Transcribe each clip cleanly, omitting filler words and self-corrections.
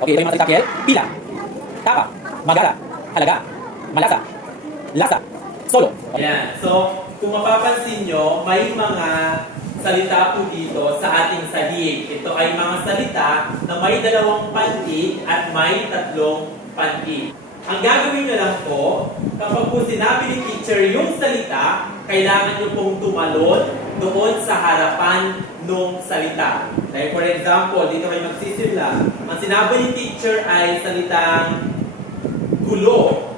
Okay, ito yung mga salita kiel. Pila, tapa, magara, halaga, malasa, lasa, solo. Okay. Ayan. So, kung mapapansin nyo, may mga salita po dito sa ating sahig. Ito ay mga salita na may 2 pantig at may 3 pantig. Ang gagawin nyo lang po, kapag po sinabi ni teacher yung salita, kailangan nyo pong tumalon doon sa harapan nung salita. Like for example, dito kayo magsisimula. Ang sinabi ni teacher ay salitang gulo.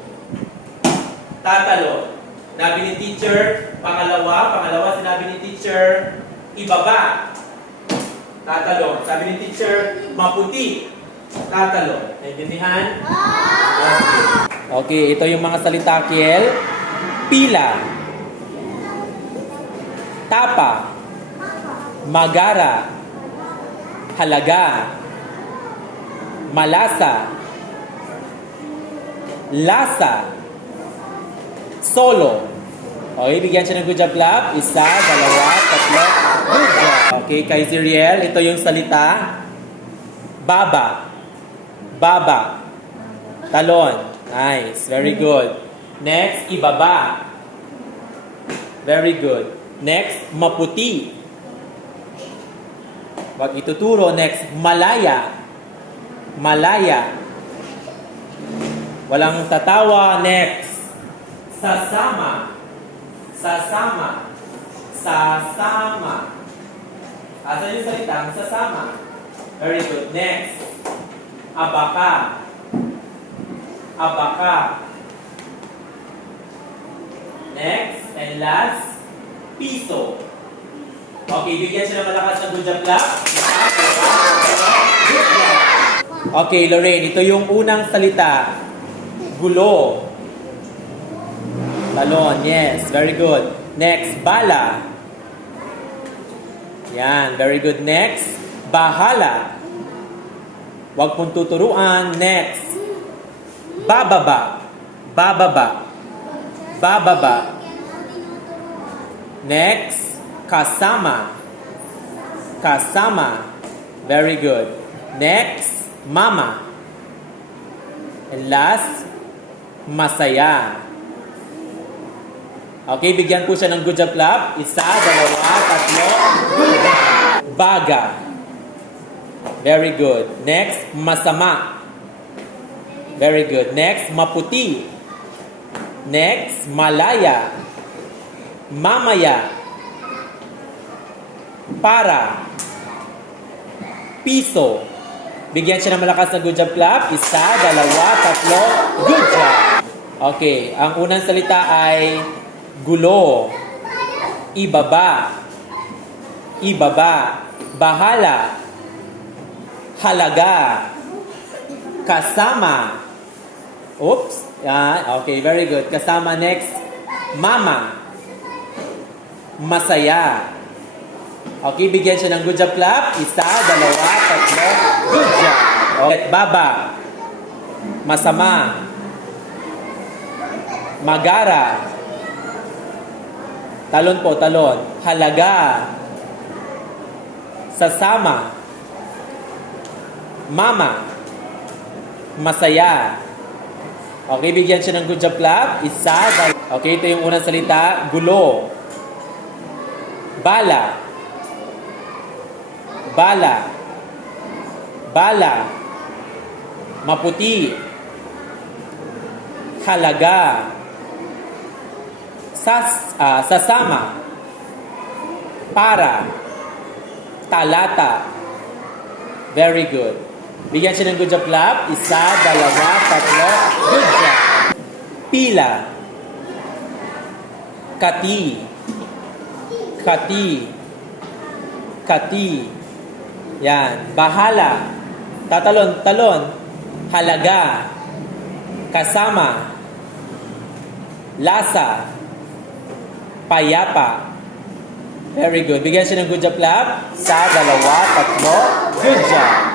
Tatalo. Sinabi ni teacher, pangalawa, sinabi ni teacher, ibaba. Tatalo. Sabi ni teacher, maputi. Tatalo. Naintindihan? Okay, ito yung mga salita kiel. Pila, tapa, magara, halaga, malasa, lasa, solo. Okay, bigyan siya ng good job clap. 1, 2, 3. Good job. Okay, kay Ziriel, ito yung salita. Baba, baba, talon. Nice, very good. Next, ibaba. Very good. Next, maputi. Wag ituturo. Next, malaya. Malaya. Walang tatawa. Next, sasama. Sasama. Sasama. Asan yung salitang sasama? Very good. Next, abaka. Abaka. Next, and last, piso. Okay, bigyan siya ng malakas na good job clap. Okay, Lorraine, ito yung unang salita. Gulo. Talon, yes, very good. Next, bala. Yan, very good. Next, bahala. Huwag pong tuturuan. Next, bababa. Bababa. Bababa. Next, kasama. Kasama. Very good. Next, mama. And last, masaya. Okay, bigyan po siya ng good job clap. 1, 2, 3. Good job. Baga. Very good. Next, masama. Very good. Next, maputi. Next, malaya. Mamaya. Para. Piso. Bigyan siya ng malakas na good job clap. 1, 2, 3. Good job. Okay, ang unang salita ay gulo. Ibaba. Ibaba. Bahala. Halaga. Kasama. Oops. Yan. Okay, very good. Kasama. Next. Mama. Masaya. Okay, bigyan siya ng good job clap. 1, 2, 3. Good job. Okay. Baba. Masama. Magara. Talon po, talon. Halaga. Sasama. Mama. Masaya. Okay, bigyan siya ng good job clap. 1, 2. Okay, ito yung unang salita. Gulo. Bala. Bala. Bala. Maputi. Halaga. Sasama. Para. Talata. Very good. Bigyan siya ng good job clap. 1, 2, 3. Good job. Pila. Kati. Kati. Kati. Yan. Bahala. Tatalon. Talon. Halaga. Kasama. Lasa. Payapa. Very good. Bigyan siya ng good job clap. 1, 2, 3. Good job.